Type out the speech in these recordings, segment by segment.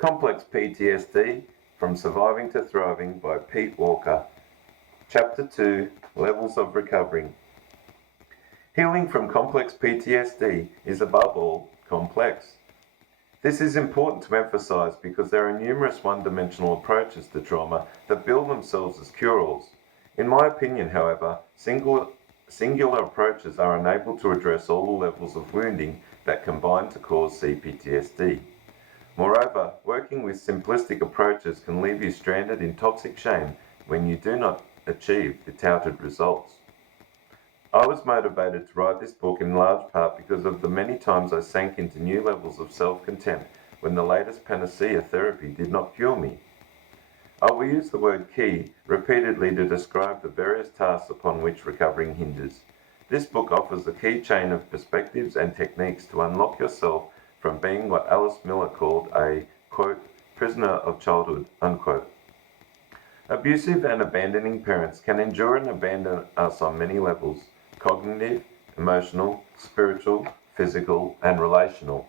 Complex PTSD, From Surviving to Thriving by Pete Walker. Chapter 2, Levels of Recovering. Healing from complex PTSD is above all complex. This is important to emphasize because there are numerous one-dimensional approaches to trauma that bill themselves as cure-alls. In my opinion, however, singular approaches are unable to address all the levels of wounding that combine to cause CPTSD. Moreover, working with simplistic approaches can leave you stranded in toxic shame when you do not achieve the touted results. I was motivated to write this book in large part because of the many times I sank into new levels of self-contempt when the latest panacea therapy did not cure me. I will use the word key repeatedly to describe the various tasks upon which recovering hinges. This book offers a key chain of perspectives and techniques to unlock yourself from being what Alice Miller called a, quote, prisoner of childhood, unquote. Abusive and abandoning parents can endure and abandon us on many levels: cognitive, emotional, spiritual, physical, and relational.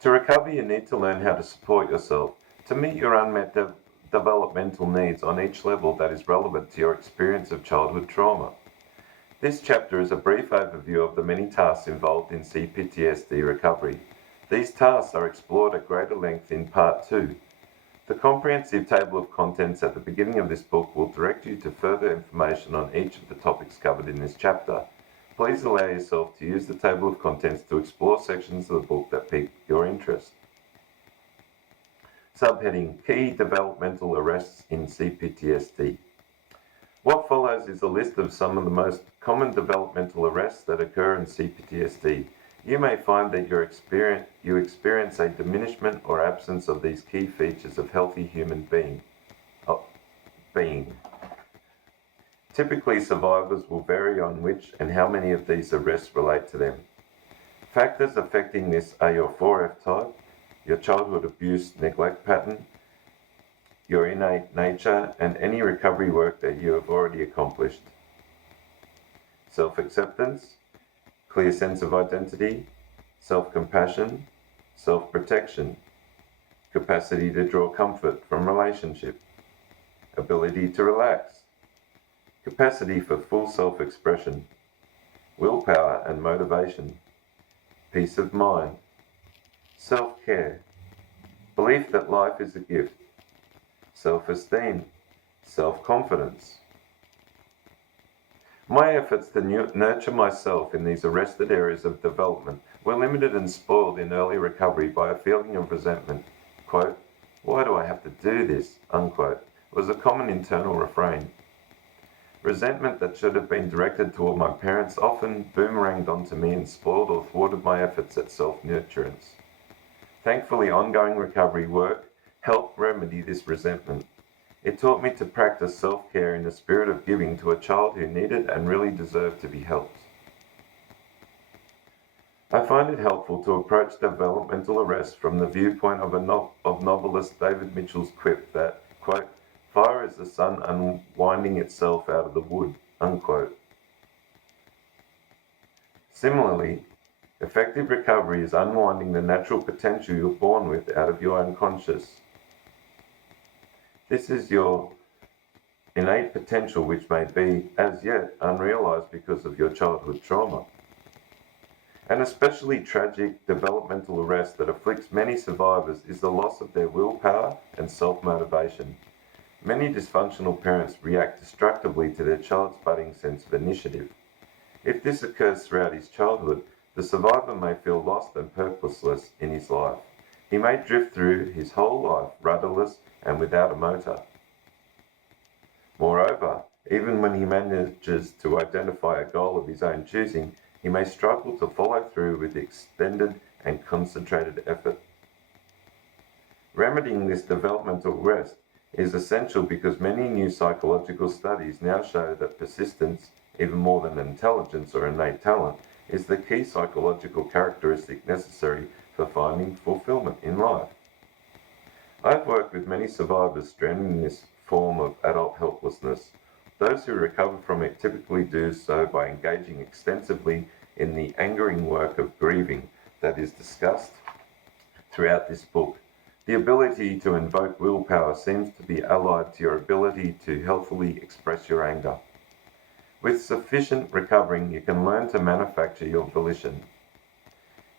To recover, you need to learn how to support yourself, to meet your unmet developmental needs on each level that is relevant to your experience of childhood trauma. This chapter is a brief overview of the many tasks involved in CPTSD recovery. These tasks are explored at greater length in Part 2. The comprehensive table of contents at the beginning of this book will direct you to further information on each of the topics covered in this chapter. Please allow yourself to use the table of contents to explore sections of the book that pique your interest. Subheading: Key Developmental Arrests in CPTSD. What follows is a list of some of the most common developmental arrests that occur in CPTSD. You may find that you experience a diminishment or absence of these key features of healthy human being. Typically, survivors will vary on which and how many of these arrests relate to them. Factors affecting this are your 4F type, your childhood abuse neglect pattern, your innate nature, and any recovery work that you have already accomplished. Self-acceptance, clear sense of identity, self-compassion, self-protection, capacity to draw comfort from relationship, ability to relax, capacity for full self-expression, willpower and motivation, peace of mind, self-care, belief that life is a gift, self-esteem, self-confidence. My efforts to nurture myself in these arrested areas of development were limited and spoiled in early recovery by a feeling of resentment. Quote, "Why do I have to do this?" unquote, was a common internal refrain. Resentment that should have been directed toward my parents often boomeranged onto me and spoiled or thwarted my efforts at self-nurturance. Thankfully, ongoing recovery work helped remedy this resentment. It taught me to practice self-care in the spirit of giving to a child who needed and really deserved to be helped. I find it helpful to approach developmental arrest from the viewpoint of novelist David Mitchell's quip that, quote, "Fire is the sun unwinding itself out of the wood," unquote. Similarly, effective recovery is unwinding the natural potential you're born with out of your unconscious. This is your innate potential, which may be, as yet, unrealized because of your childhood trauma. An especially tragic developmental arrest that afflicts many survivors is the loss of their willpower and self-motivation. Many dysfunctional parents react destructively to their child's budding sense of initiative. If this occurs throughout his childhood, the survivor may feel lost and purposeless in his life. He may drift through his whole life rudderless and without a motor. Moreover, even when he manages to identify a goal of his own choosing, he may struggle to follow through with extended and concentrated effort. Remedying this developmental rest is essential because many new psychological studies now show that persistence, even more than intelligence or innate talent, is the key psychological characteristic necessary for finding fulfillment in life. I've worked with many survivors stranded in this form of adult helplessness. Those who recover from it typically do so by engaging extensively in the angering work of grieving that is discussed throughout this book. The ability to invoke willpower seems to be allied to your ability to healthily express your anger. With sufficient recovering, you can learn to manufacture your volition.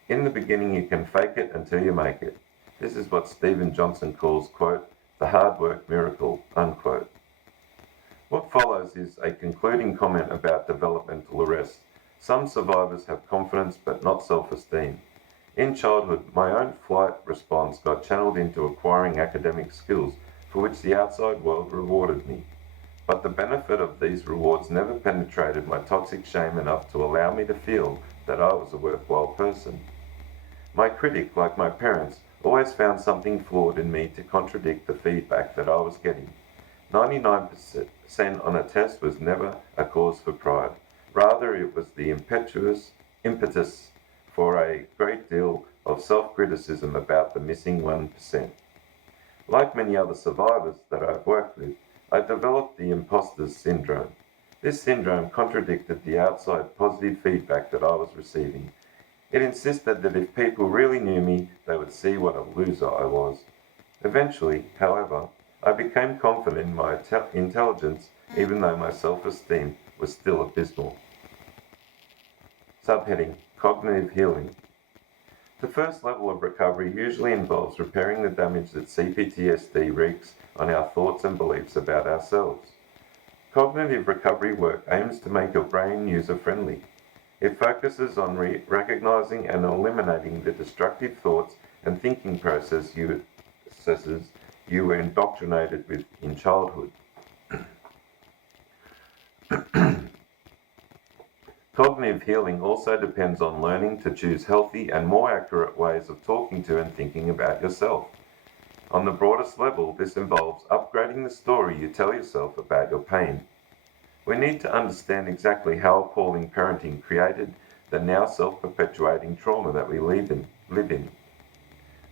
In the beginning, you can fake it until you make it. This is what Stephen Johnson calls, quote, the hard work miracle, unquote. What follows is a concluding comment about developmental arrests. Some survivors have confidence but not self-esteem. In childhood, my own flight response got channeled into acquiring academic skills for which the outside world rewarded me. But the benefit of these rewards never penetrated my toxic shame enough to allow me to feel that I was a worthwhile person. My critic, like my parents, always found something flawed in me to contradict the feedback that I was getting. 99% on a test was never a cause for pride. Rather, it was the impetus for a great deal of self-criticism about the missing 1%. Like many other survivors that I've worked with, I developed the imposter's syndrome. This syndrome contradicted the outside positive feedback that I was receiving. It insisted that if people really knew me, they would see what a loser I was. Eventually, however, I became confident in my intelligence, even though my self-esteem was still abysmal. Subheading: Cognitive Healing. The first level of recovery usually involves repairing the damage that CPTSD wreaks on our thoughts and beliefs about ourselves. Cognitive recovery work aims to make your brain user-friendly. It focuses on recognizing and eliminating the destructive thoughts and thinking processes you were indoctrinated with in childhood. Cognitive healing also depends on learning to choose healthy and more accurate ways of talking to and thinking about yourself. On the broadest level, this involves upgrading the story you tell yourself about your pain. We need to understand exactly how appalling parenting created the now self-perpetuating trauma that we live in.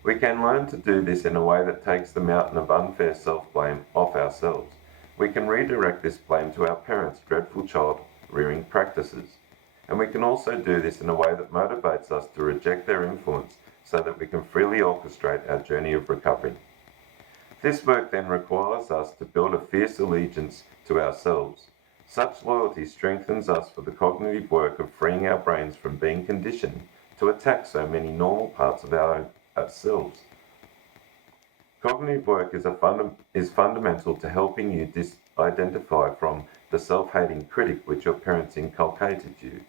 We can learn to do this in a way that takes the mountain of unfair self-blame off ourselves. We can redirect this blame to our parents' dreadful child-rearing practices. And we can also do this in a way that motivates us to reject their influence so that we can freely orchestrate our journey of recovery. This work then requires us to build a fierce allegiance to ourselves. Such loyalty strengthens us for the cognitive work of freeing our brains from being conditioned to attack so many normal parts of ourselves. Cognitive work is fundamental to helping you identify from the self-hating critic which your parents inculcated you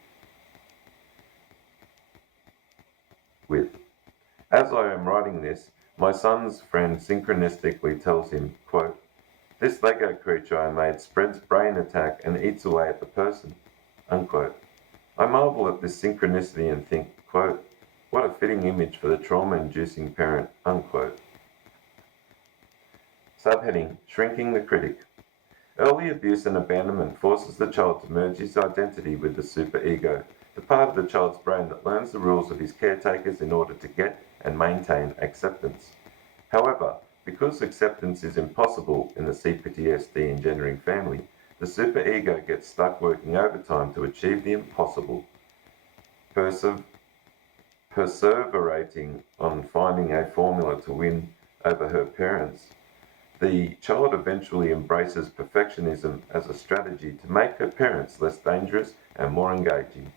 with. As I am writing this, my son's friend synchronistically tells him, quote, "This Lego creature I made spreads brain attack and eats away at the person," unquote. I marvel at this synchronicity and think, quote, "What a fitting image for the trauma-inducing parent," unquote. Subheading: Shrinking the critic. Early abuse and abandonment forces the child to merge his identity with the superego, the part of the child's brain that learns the rules of his caretakers in order to get and maintain acceptance. However, because acceptance is impossible in the CPTSD engendering family, the superego gets stuck working overtime to achieve the impossible, perseverating on finding a formula to win over her parents. The child eventually embraces perfectionism as a strategy to make her parents less dangerous and more engaging.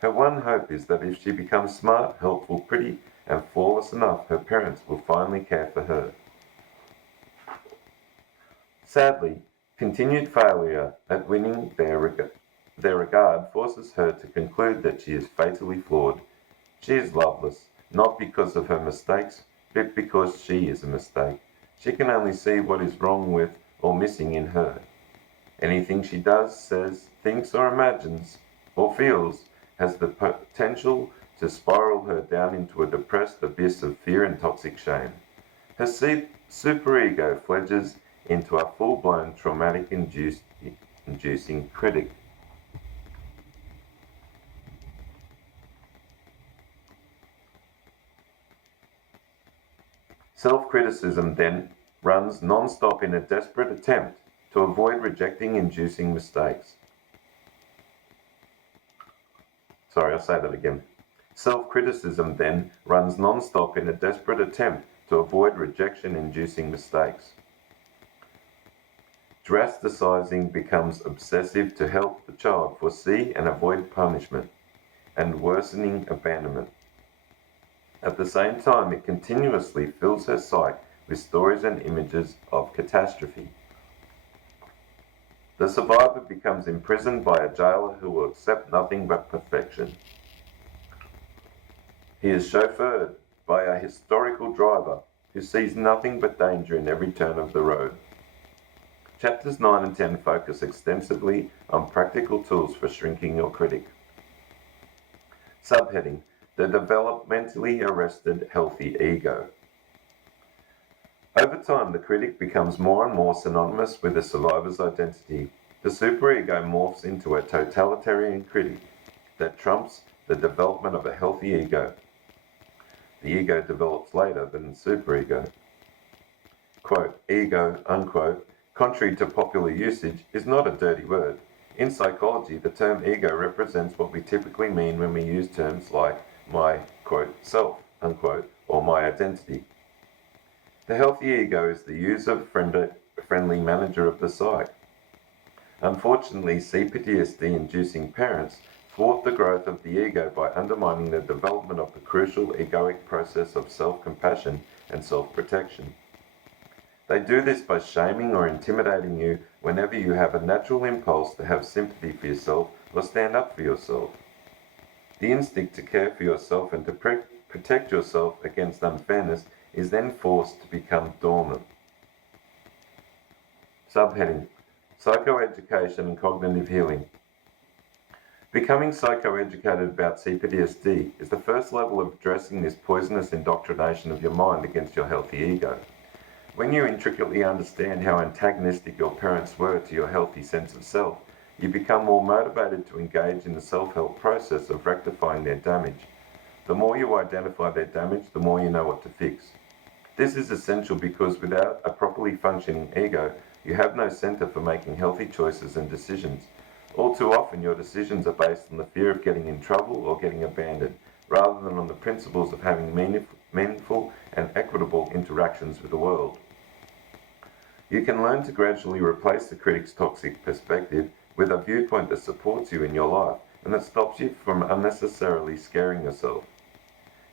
Her one hope is that if she becomes smart, helpful, pretty, and flawless enough, her parents will finally care for her. Sadly, continued failure at winning their regard forces her to conclude that she is fatally flawed. She is loveless, not because of her mistakes, but because she is a mistake. She can only see what is wrong with or missing in her. Anything she does, says, thinks, or imagines, or feels has the potential to spiral her down into a depressed abyss of fear and toxic shame. Her superego fledges into a full-blown traumatic-inducing critic. Self-criticism then runs non-stop in a desperate attempt to avoid rejecting inducing mistakes. Sorry, I'll say that again. Self-criticism then runs non-stop in a desperate attempt to avoid rejection-inducing mistakes. Drasticizing becomes obsessive to help the child foresee and avoid punishment, and worsening abandonment. At the same time, it continuously fills her psyche with stories and images of catastrophe. The survivor becomes imprisoned by a jailer who will accept nothing but perfection. He is chauffeured by a historical driver who sees nothing but danger in every turn of the road. Chapters 9 and 10 focus extensively on practical tools for shrinking your critic. Subheading: The developmentally arrested healthy ego. Over time, the critic becomes more and more synonymous with the survivor's identity. The superego morphs into a totalitarian critic that trumps the development of a healthy ego. The ego develops later than the superego. Quote, ego, unquote, contrary to popular usage, is not a dirty word. In psychology, the term ego represents what we typically mean when we use terms like my, quote, self, unquote, or my identity. The healthy ego is the user-friendly manager of the psyche. Unfortunately, PTSD-inducing parents thwart the growth of the ego by undermining the development of the crucial egoic process of self-compassion and self-protection. They do this by shaming or intimidating you whenever you have a natural impulse to have sympathy for yourself or stand up for yourself. The instinct to care for yourself and to protect yourself against unfairness is then forced to become dormant. Subheading: Psychoeducation and Cognitive Healing. Becoming psychoeducated about PTSD is the first level of addressing this poisonous indoctrination of your mind against your healthy ego. When you intricately understand how antagonistic your parents were to your healthy sense of self, you become more motivated to engage in the self-help process of rectifying their damage. The more you identify their damage, the more you know what to fix. This is essential because without a properly functioning ego, you have no center for making healthy choices and decisions. All too often, your decisions are based on the fear of getting in trouble or getting abandoned, rather than on the principles of having meaningful and equitable interactions with the world. You can learn to gradually replace the critic's toxic perspective with a viewpoint that supports you in your life and that stops you from unnecessarily scaring yourself.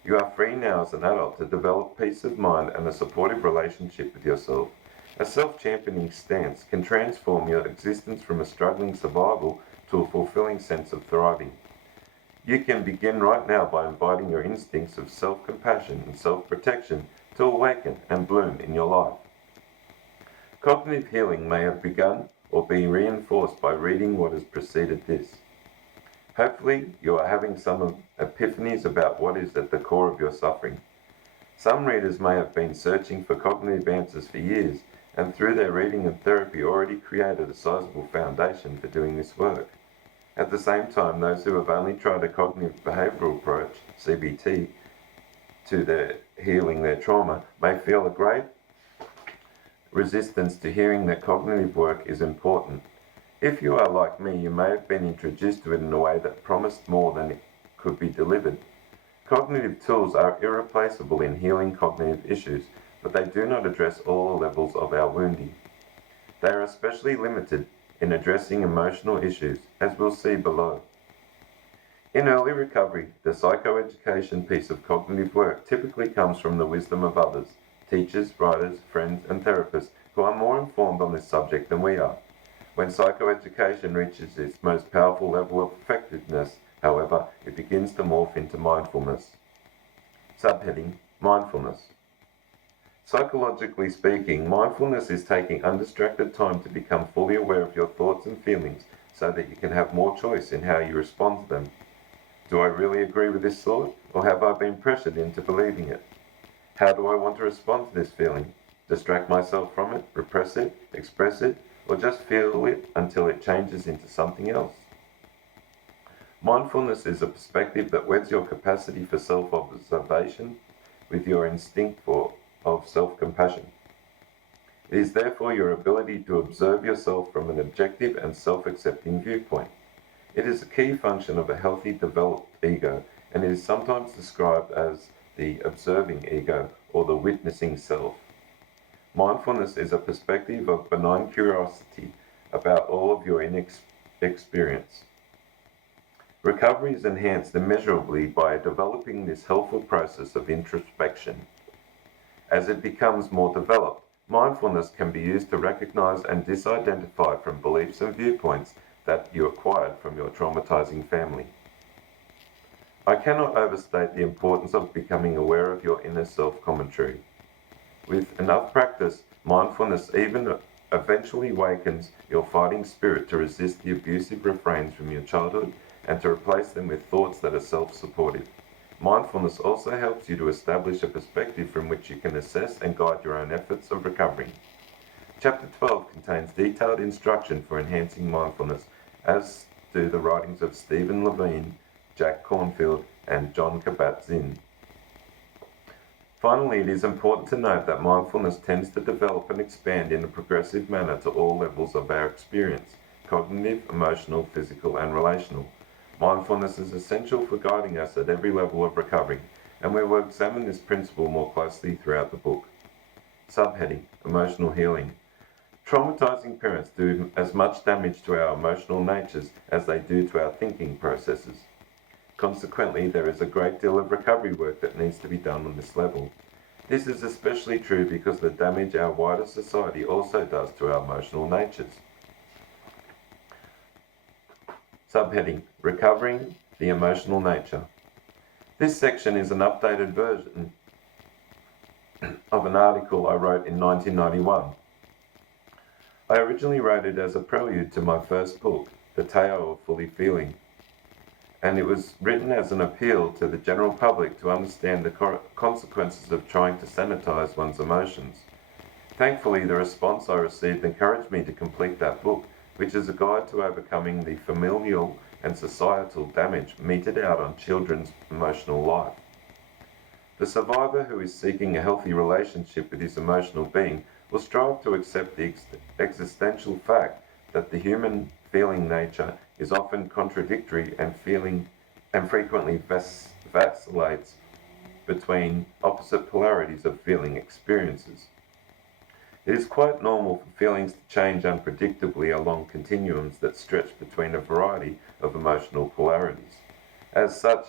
You are free now as an adult to develop peace of mind and a supportive relationship with yourself. A self-championing stance can transform your existence from a struggling survival to a fulfilling sense of thriving. You can begin right now by inviting your instincts of self-compassion and self-protection to awaken and bloom in your life. Cognitive healing may have begun or be reinforced by reading what has preceded this. Hopefully, you are having some epiphanies about what is at the core of your suffering. Some readers may have been searching for cognitive answers for years, and through their reading and therapy already created a sizable foundation for doing this work. At the same time, those who have only tried a cognitive behavioral approach, CBT, to their healing their trauma may feel a great resistance to hearing that cognitive work is important. If you are like me, you may have been introduced to it in a way that promised more than it could be delivered. Cognitive tools are irreplaceable in healing cognitive issues, but they do not address all levels of our wounding. They are especially limited in addressing emotional issues, as we'll see below. In early recovery, the psychoeducation piece of cognitive work typically comes from the wisdom of others, teachers, writers, friends, and therapists who are more informed on this subject than we are. When psychoeducation reaches its most powerful level of effectiveness, however, it begins to morph into mindfulness. Subheading: Mindfulness. Psychologically speaking, mindfulness is taking undistracted time to become fully aware of your thoughts and feelings so that you can have more choice in how you respond to them. Do I really agree with this thought, or have I been pressured into believing it? How do I want to respond to this feeling? Distract myself from it, repress it, express it, or just feel it until it changes into something else? Mindfulness is a perspective that weds your capacity for self-observation with your instinct of self-compassion. It is therefore your ability to observe yourself from an objective and self-accepting viewpoint. It is a key function of a healthy, developed ego, and it is sometimes described as the observing ego or the witnessing self. Mindfulness is a perspective of benign curiosity about all of your experience. Recovery is enhanced immeasurably by developing this helpful process of introspection. As it becomes more developed, mindfulness can be used to recognize and disidentify from beliefs and viewpoints that you acquired from your traumatizing family. I cannot overstate the importance of becoming aware of your inner self-commentary. With enough practice, mindfulness even eventually wakens your fighting spirit to resist the abusive refrains from your childhood and to replace them with thoughts that are self-supportive. Mindfulness also helps you to establish a perspective from which you can assess and guide your own efforts of recovery. Chapter 12 contains detailed instruction for enhancing mindfulness, as do the writings of Stephen Levine, Jack Cornfield, and John Kabat-Zinn. Finally, it is important to note that mindfulness tends to develop and expand in a progressive manner to all levels of our experience: cognitive, emotional, physical, and relational. Mindfulness is essential for guiding us at every level of recovery, and we will examine this principle more closely throughout the book. Subheading: Emotional Healing. Traumatizing parents do as much damage to our emotional natures as they do to our thinking processes. Consequently, there is a great deal of recovery work that needs to be done on this level. This is especially true because the damage our wider society also does to our emotional natures. Subheading: Recovering the Emotional Nature. This section is an updated version of an article I wrote in 1991. I originally wrote it as a prelude to my first book, The Tale of Fully Feeling, and it was written as an appeal to the general public to understand the consequences of trying to sanitize one's emotions. Thankfully, the response I received encouraged me to complete that book, which is a guide to overcoming the familial and societal damage meted out on children's emotional life. The survivor who is seeking a healthy relationship with his emotional being will strive to accept the existential fact that the human feeling nature is often contradictory and frequently vacillates between opposite polarities of feeling experiences. It is quite normal for feelings to change unpredictably along continuums that stretch between a variety of emotional polarities. As such, it